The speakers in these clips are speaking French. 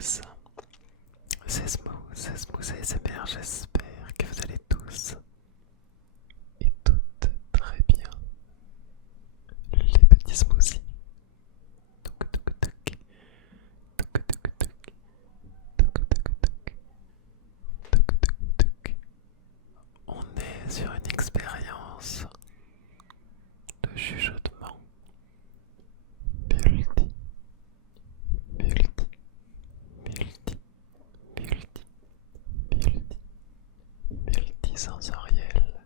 tous, c'est Smooth ASMR, j'espère que vous allez tous et toutes très bien, les petits smoothies. Toc, toc, toc, toc, toc, toc, toc, toc, toc, toc, toc. On est sur une expérience de chuchotement multi, multi, multi, multi, multi, multisensoriel,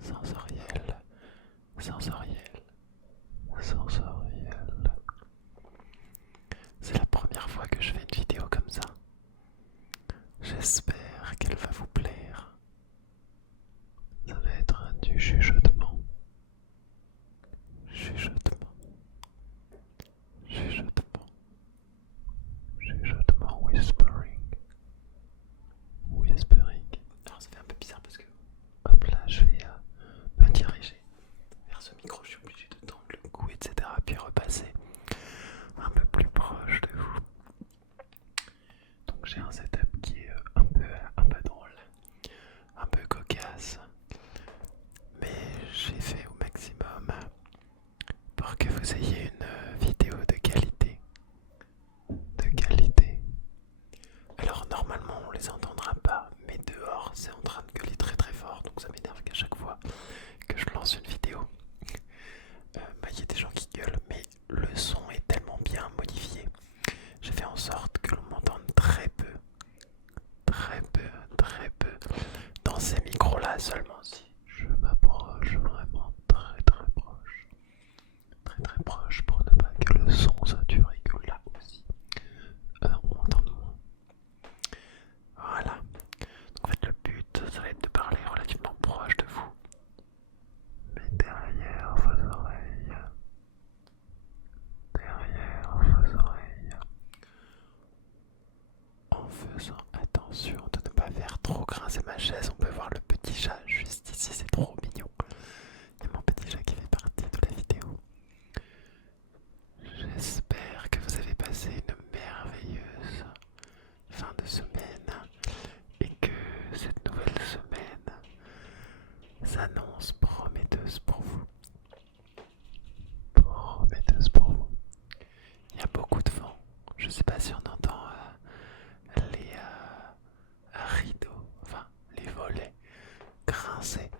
sensoriel, sensoriel, sensoriel. C'est la première fois que je fais une vidéo comme ça. J'espère qu'elle va vous plaire. Ça va être du chuchotement, chuchotement, chuchotement, chuchotement, whispering, whispering. Alors ça fait un peu bizarre parce que, hop là, je vais me diriger vers ce micro, je suis obligé de tendre le cou, etc. Puis repasser un peu plus proche de vous. Donc j'ai un setup qui est un peu drôle, un peu cocasse, mais j'ai fait au maximum pour que vous ayez une vidéo de qualité. De qualité. Alors normalement on les entendra pas, mais dehors c'est en train de gueuler très très fort, donc ça m'énerve qu'à chaque fois que je lance une vidéo, il y a des gens qui gueulent, mais le son est tellement bien modifié. J'ai fait en sorte que l'on m'entende très peu, très peu, très peu. Dans ces micros-là seulement si je m'approche vraiment très très proche. Très très proche pour ne pas que le son sature et que là aussi on m'entende moins. Voilà. Donc en fait le but ça va être de parler relativement proche de vous. Mais derrière vos oreilles. Derrière vos oreilles. En faisant attention de ne pas faire trop grincer ma chaise, on peut voir le petit chat juste ici, c'est trop mignon. Il y a mon petit chat qui fait partie de la vidéo. J'espère que vous avez passé une merveilleuse fin de semaine et que cette nouvelle semaine s'annonce prometteuse pour vous. Prometteuse pour vous. Il y a beaucoup de vent. Je ne sais pas si on entend les rideaux, enfin les volets grincer.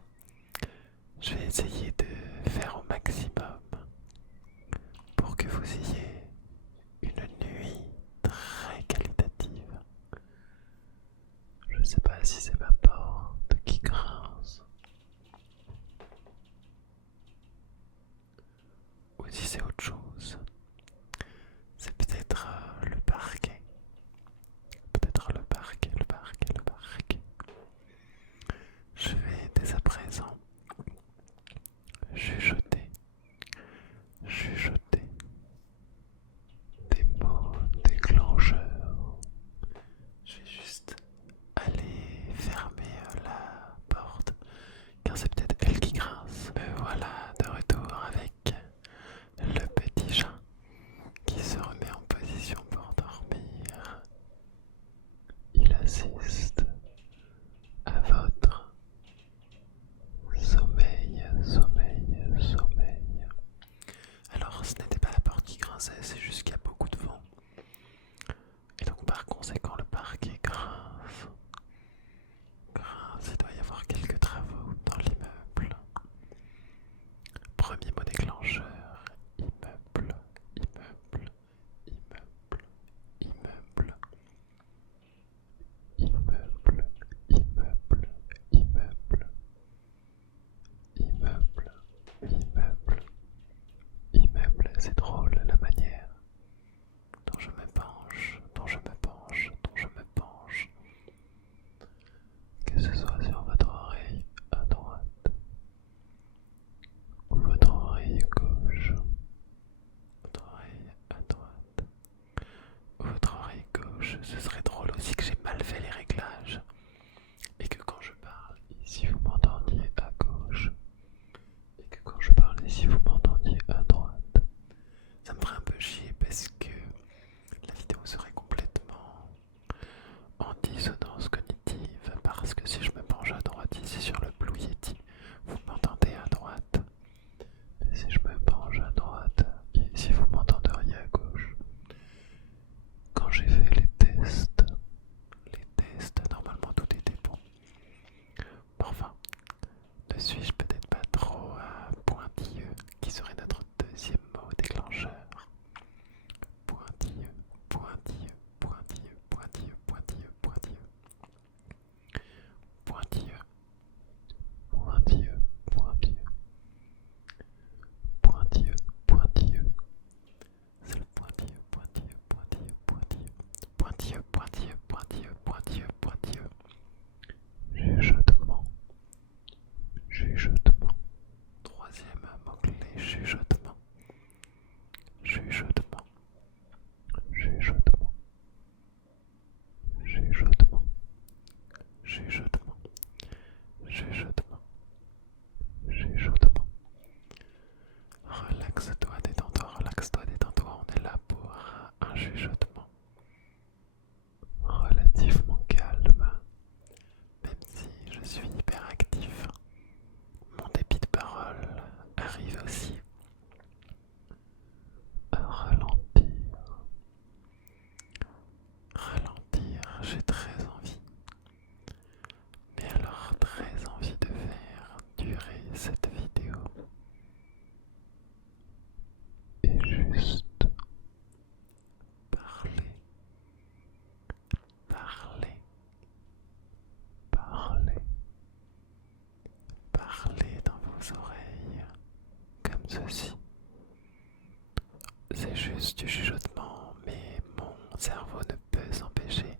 c'est juste du chuchotement, mais mon cerveau ne peut s'empêcher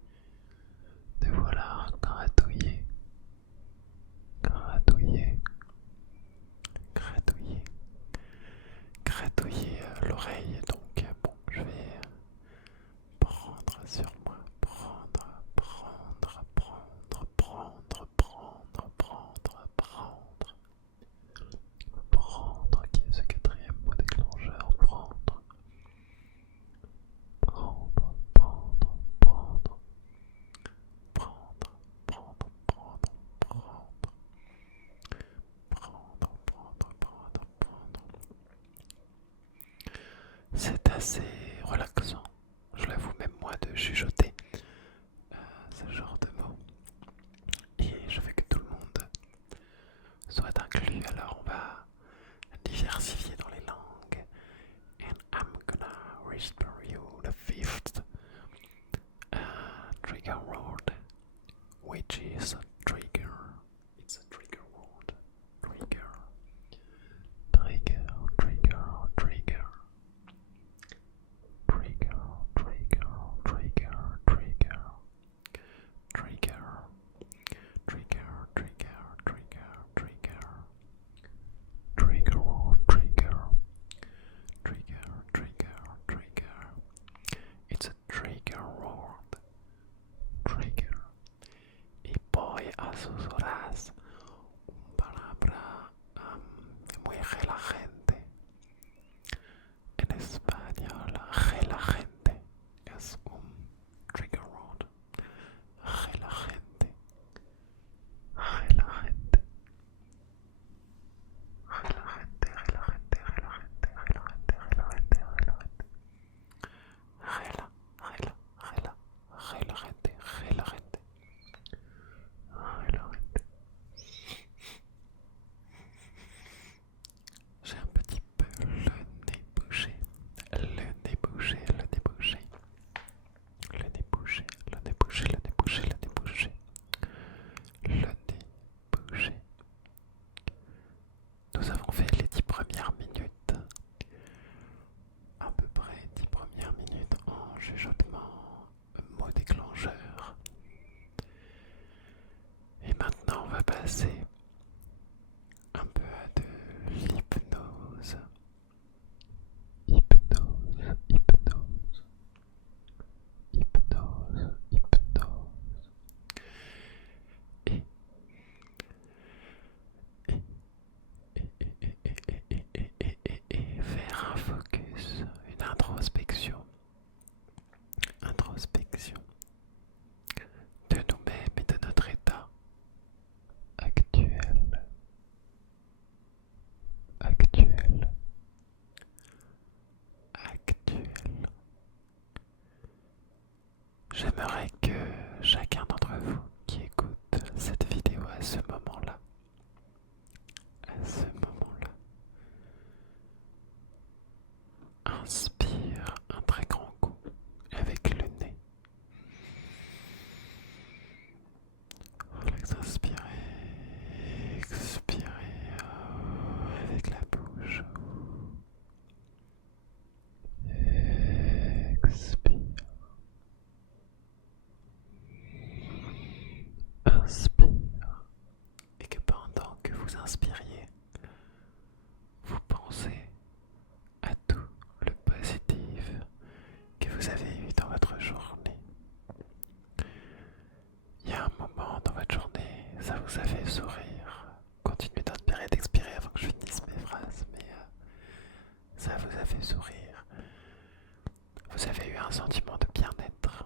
de vouloir gratouiller, gratouiller, gratouiller, gratouiller l'oreille. Donc bon, je vais prendre sur moi, prendre, prendre, prendre, prendre, prendre, prendre, prendre, prendre, qui est ce quatrième mot déclencheur, prendre, prendre, prendre, prendre, prendre, prendre, prendre, prendre. C'est assez relaxant, je l'avoue, même moi, de chuchoter ce genre de mots. Et je veux que tout le monde soit inclus, alors on va diversifier dans les langues. And I'm gonna whisper you the fifth trigger word, which is trigger. It's a trigger word. Trigger. Trigger, trigger, trigger. Trigger, trigger, trigger, trigger. Trigger. Trigger, trigger, trigger, trigger. Trigger word, trigger. Trigger, trigger, trigger. It's a trigger word. Trigger. Y poi a sus horas palabra muy relajante. En español, relajante es un trigger word. Relajante. Relajante. Relajante, relajante, relajante, relajante, relajante, relajante. Rela, rela, rela, relajante, relajante. Relajante. J'ai un petit peu le nez bouché, le nez bouché, le nez bouché, le nez bouché, le nez bouché, le nez bouché, le nez bouché, le nez bouché. Nous avons fait les 10 premières minutes, à peu près 10 premières minutes en chuchotement, mot déclencheur. Et maintenant on va passer un peu à de l'hypnose. Hypnose, hypnose, hypnose, hypnose. Et faire un focus, une introspection de nous-mêmes et de notre état actuel, actuel, actuel. J'aimerais que chacun d'entre vous qui écoute cette vidéo à ce moment-là, inspire un très grand coup avec le nez. Relax, inspirez, expirez avec la bouche. Expire. Inspire. Et que pendant que vous inspiriez, vous pensez à tout le positif que vous avez eu dans votre journée. Il y a un moment dans votre journée, ça vous a fait sourire. Continuez d'inspirer et d'expirer avant que je finisse mes phrases, mais ça vous a fait sourire. Vous avez eu un sentiment de bien-être,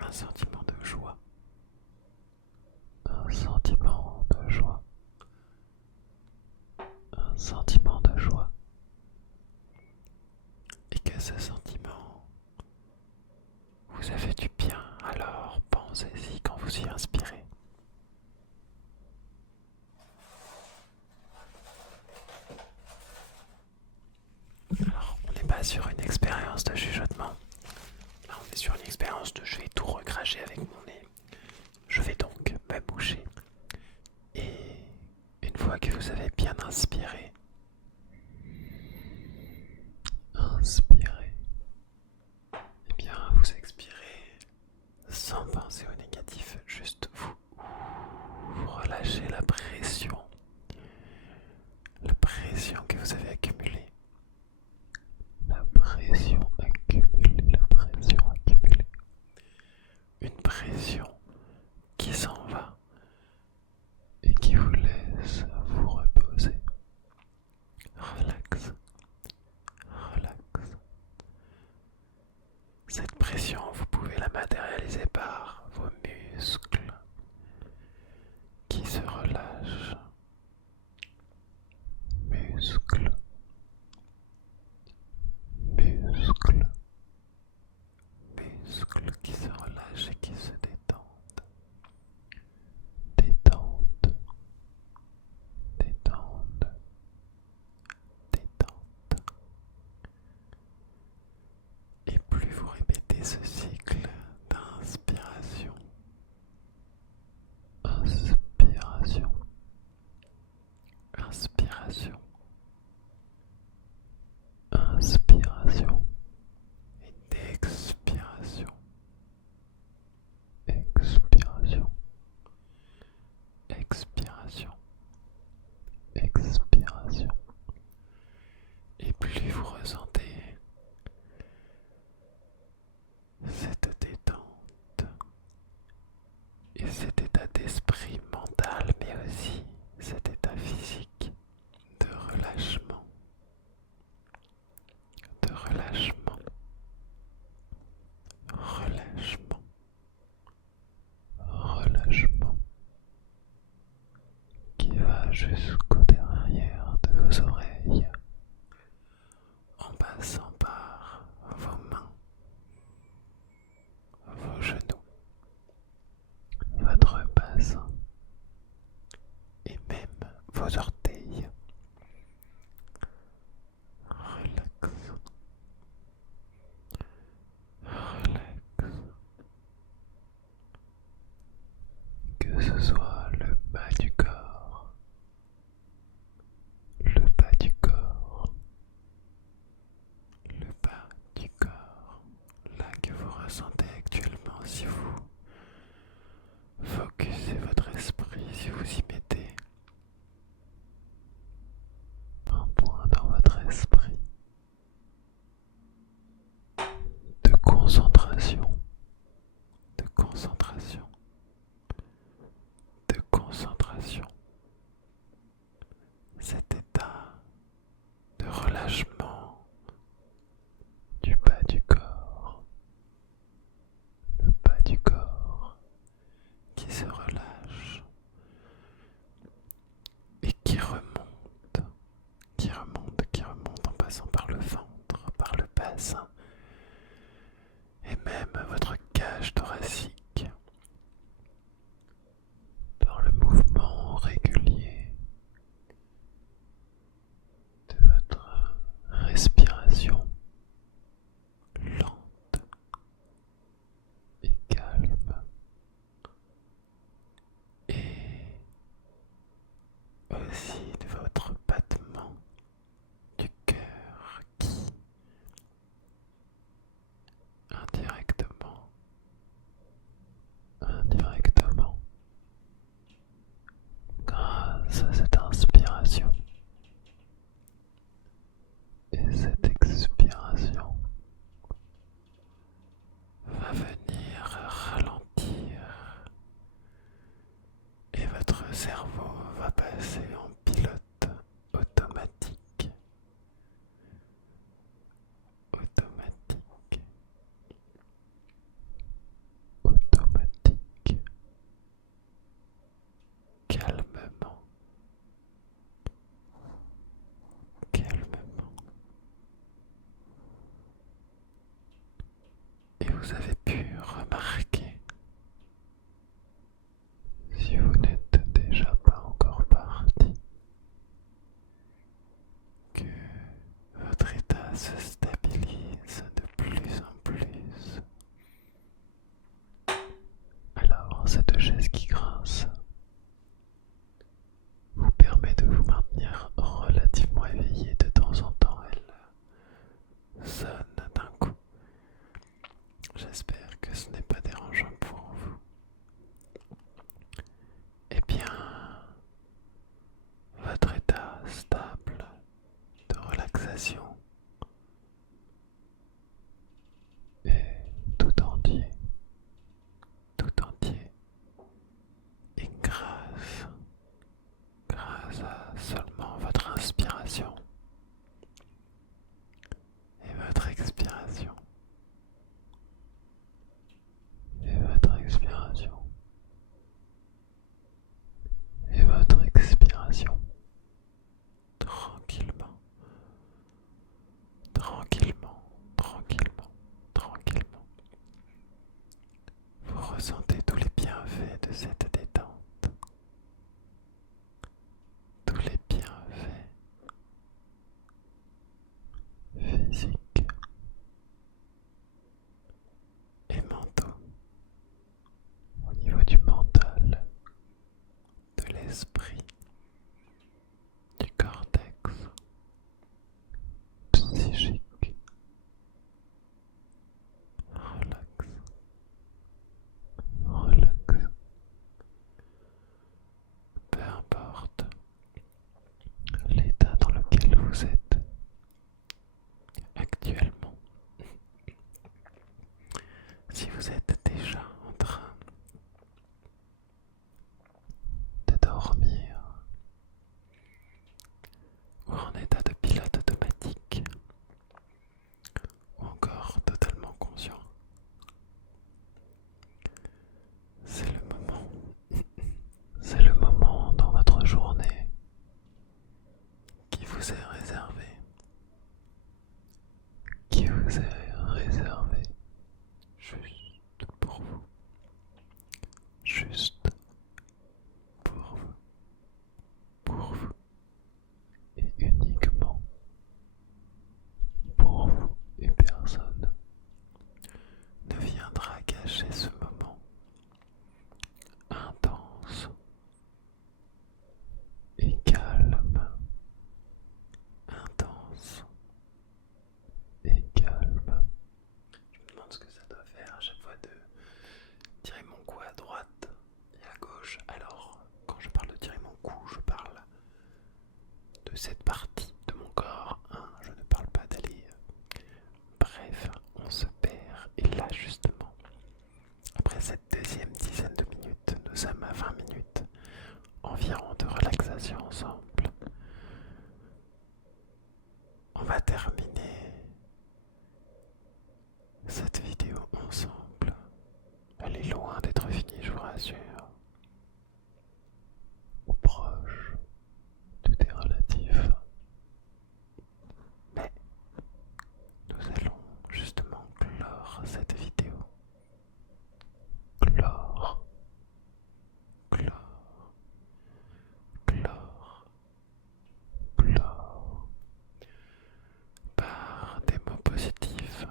un sentiment de joie, un sentiment de joie, un sentiment de joie. Et que ce sentiment vous a fait du bien, alors pensez-y quand vous y inspirez. Alors, on n'est pas sur une expérience de chuchotement. Là, on est sur une expérience de je vais tout recracher avec mon nez. Je vais donc me boucher. Et une fois que vous avez bien inspiré, pression accumulée, la pression accumulée. Une pression qui s'en va et qui vous laisse vous reposer. Relax, relax. Cette pression, vous pouvez la matérialiser par vos muscles qui se relâchent. Muscles, muscles, muscles qui se relâchent et qui se détendent. Détente, détente, détente. Et plus vous répétez ce cycle d'inspiration, inspiration, inspiration, inspiration et d'expiration, expiration, expiration, expiration. Et plus vous ressentez cette détente et cet état d'esprit mental, mais aussi cet état physique de relâchement, de relâchement, relâchement, relâchement, qui va jusqu'au derrière de vos oreilles, en passant par vos mains, vos genoux, votre bassin et même vos orteils. Relax, relax. Que ce soit le bas du corps, le bas du corps, le bas du corps, là que vous ressentez actuellement, si vous focussez votre esprit, si vous y mettez un point dans votre esprit de concentration, de concentration, de concentration. Cet état de relâchement du bas du corps, le bas du corps qui se relâche et qui remonte, qui remonte, qui remonte en passant par le ventre, par le bassin et même votre cage thoracique, par le mouvement régulier de votre respiration lente et calme, et aussi de votre battement du cœur qui, indirectement, grâce à cette inspiration et cette expiration, va venir ralentir et votre cerveau va passer en pilote automatique, automatique, automatique, calmement, calmement. Et vous avez pu remarquer, si vous n'êtes déjà pas encore parti, que votre état se stabilise de plus en plus. Alors, cette chaise qui grince vous permet de vous maintenir relativement éveillé. De temps en temps, elle sonne d'un coup. J'espère l'esprit, du cortex psychique. Relax, relax. Peu importe l'état dans lequel vous êtes actuellement. Si vous êtes déjà en train de dormir ou en état de pilote automatique ou encore totalement conscient, c'est le moment. C'est le moment dans votre journée qui vous est réservé. Qui vous est réservé juste pour vous. Juste pour vous. Pour vous. Et uniquement pour vous. Et personne ne viendra gâcher ce moment intense et calme. Intense et calme. Je me demande ce que ça doit faire à chaque fois de tirer mon cou à droite et à gauche. Alors, quand je parle de tirer mon cou, je parle de cette partie de mon corps. Hein, je ne parle pas d'aller. Bref, on se perd. Et là, justement, après cette deuxième dizaine de minutes, nous sommes à 20 minutes environ de relaxation ensemble. On va terminer cette vidéo ensemble. Elle est loin d'être finie, je vous rassure. Ou proche, tout est relatif. Mais nous allons justement clore cette vidéo. Clore, clore, clore, clore. Par des mots positifs.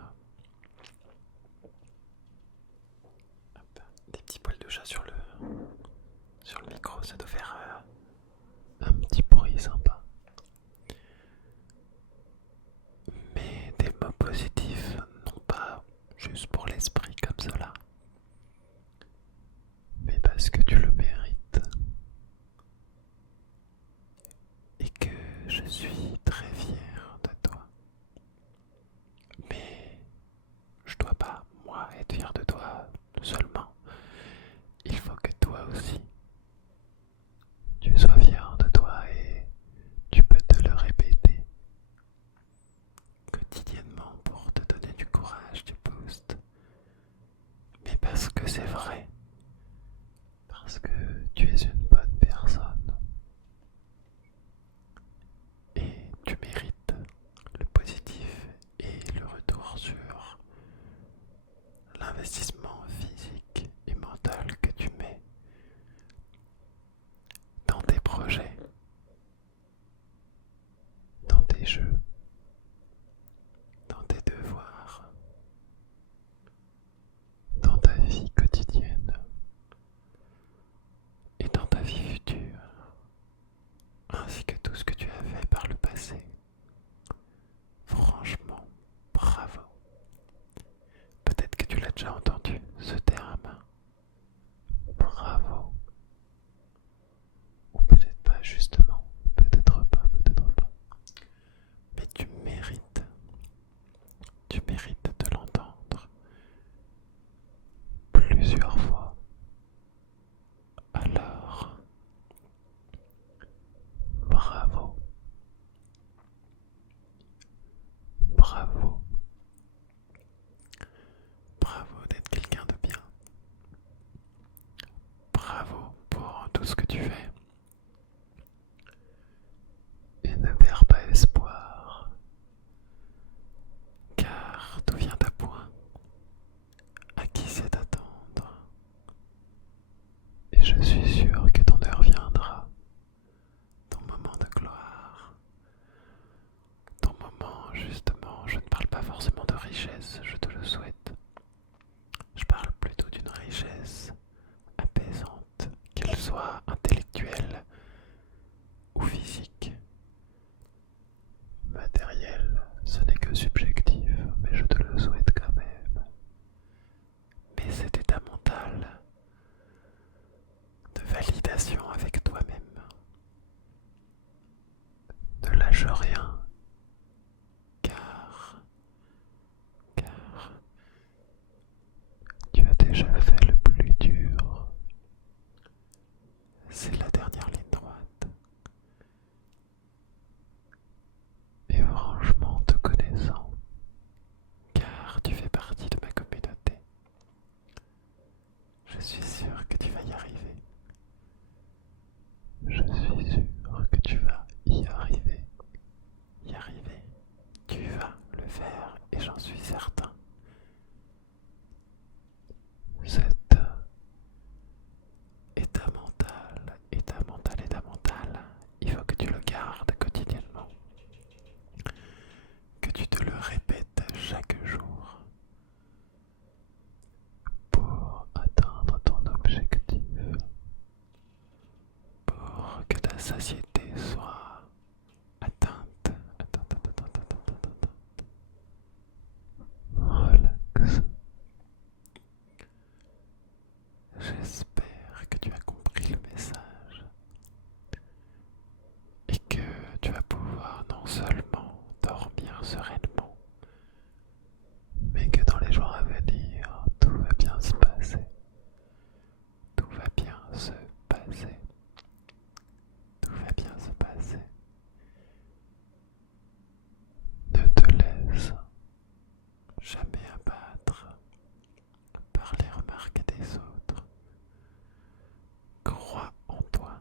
Hop, des petits poils de chat sur le micro, ça doit faire un petit bruit sympa. Mais des mots positifs, non pas juste pour l'esprit comme cela, mais parce que tu le mérites. Et que je suis très fier de toi. Mais je dois pas, moi, être fier de toi seulement. Il faut que toi aussi, tu sois fier de toi et tu peux te le répéter quotidiennement pour te donner du courage, du boost. Mais parce que c'est vrai. Parce que tu es une bonne personne. Et tu mérites le positif et le retour sur l'investissement physique et mental que tu mets dans tes projets, dans tes jeux, dans tes devoirs, dans ta vie quotidienne et dans ta vie future, ainsi que tout ce que tu as fait par le passé. Franchement, bravo. Peut-être que tu l'as déjà entendu, ce terme. Bravo. Ou peut-être pas justement. Peut-être pas, peut-être pas. Mais tu mérites. Tu mérites de l'entendre plusieurs fois. Alors, bravo. Bravo. Bravo d'être déjà fait le plus dur. C'est la dernière ligne droite. Et franchement, te connaissant, car tu fais partie de ma communauté, je suis sûr que tu vas y arriver. Je suis sûr que tu vas y arriver. Y arriver. Tu vas le faire et j'en suis certain. Cet état mental, état mental, état mental, il faut que tu le gardes quotidiennement. Que tu te le répètes chaque jour pour atteindre ton objectif. Pour que ta satiété soit atteinte. Relax. J'espère que tu as compris le message et que tu vas pouvoir non seulement dormir sereinement, mais que dans les jours à venir, tout va bien se passer. Tout va bien se passer. Tout va bien se passer. Ne te laisse jamais abattre par les remarques des autres. Crois en toi.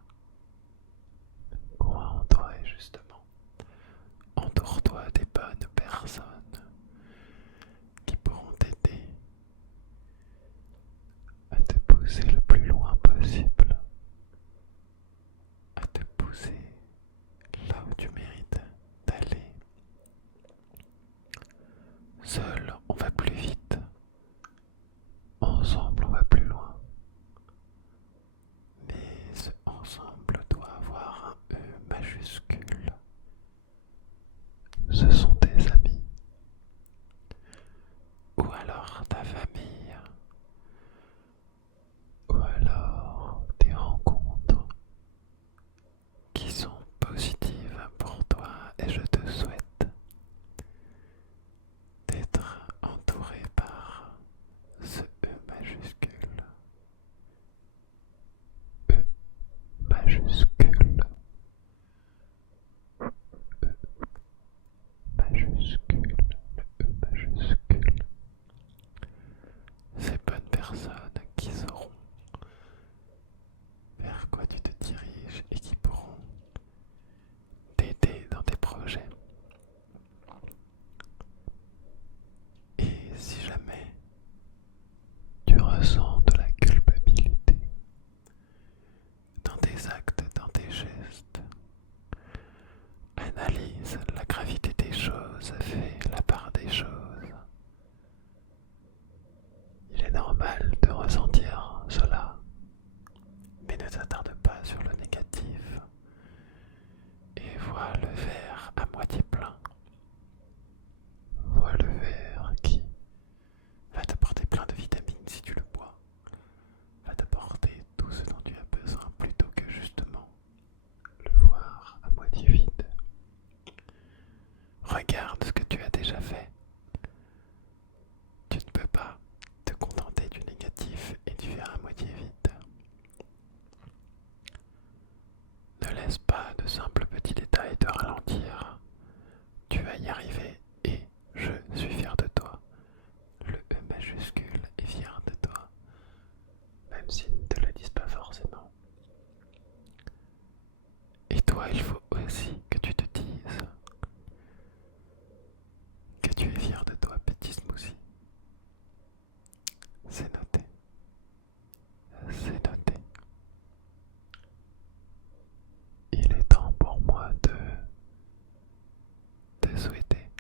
Crois en toi et justement, entoure-toi des bonnes personnes qui pourront t'aider à te pousser le plus loin possible, à te pousser là où tu mérites d'aller. Seul, on va plus vite. Ensemble, on va plus loin. Mais ce ensemble doit avoir un E majuscule. Ce sont tes amis. Ou alors ta famille. Ou alors des rencontres qui sont positives pour toi et je te souhaite d'être entouré par ce E majuscule. E majuscule. E majuscule. Le E majuscule. Ces bonnes personnes qui sauront vers quoi tu te diriges et qui pourront t'aider dans tes projets. Et si jamais tu ressens de la culpabilité dans tes actes, dans tes gestes, analyse la gravité des choses, fais la part des choses. Il est normal de ressentir cela, mais ne t'attarde pas sur le négatif et vois le verre à moitié plein. Vois le verre qui va t'apporter plein de vitamines si tu le bois, va t'apporter tout ce dont tu as besoin plutôt que justement le voir à moitié vide. Regarde ce que tu as déjà fait. Tu ne peux pas te contenter du négatif et du verre à moitié vide. Ne laisse pas de simples petits détails te ralentir. Tu vas y arriver et je suis fier de toi. Le E majuscule est fier de toi, même s'ils ne te le disent pas forcément. Et toi, il faut aussi que tu te dises que tu es fier de toi, petit smoothie. C'est noté. C'est noté. Il est temps pour moi de te souhaiter,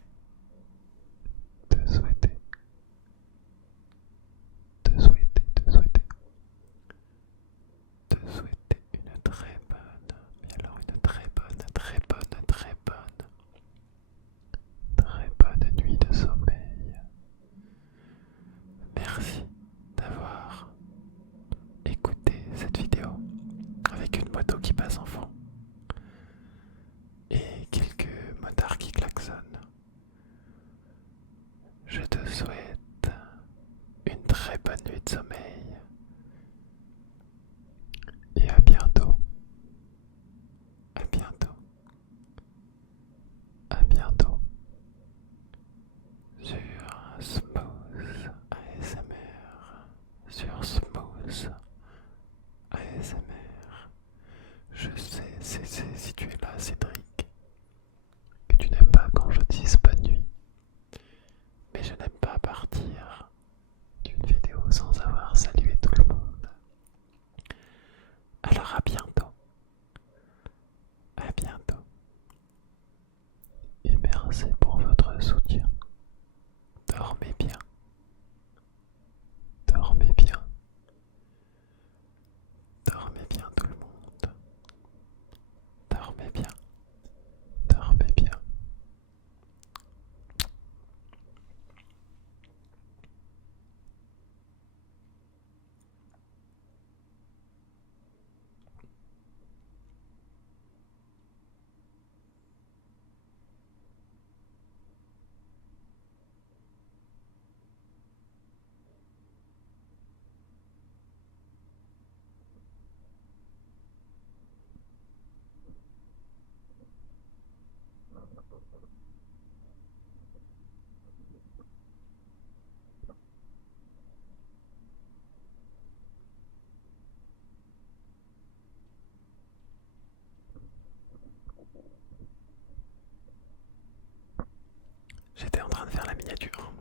te souhaiter, te souhaiter, te souhaiter, te souhaiter une très bonne, mais alors une très bonne, très bonne, très bonne, très bonne nuit de sommeil. Merci d'avoir écouté cette vidéo avec une moto qui passe en fond et quelques motards qui klaxonnent. Je te souhaite une très bonne nuit de sommeil. Dormez bien. Dormez bien. Dormez bien tout le monde. Dormez bien. Dormez bien. J'étais en train de faire la miniature.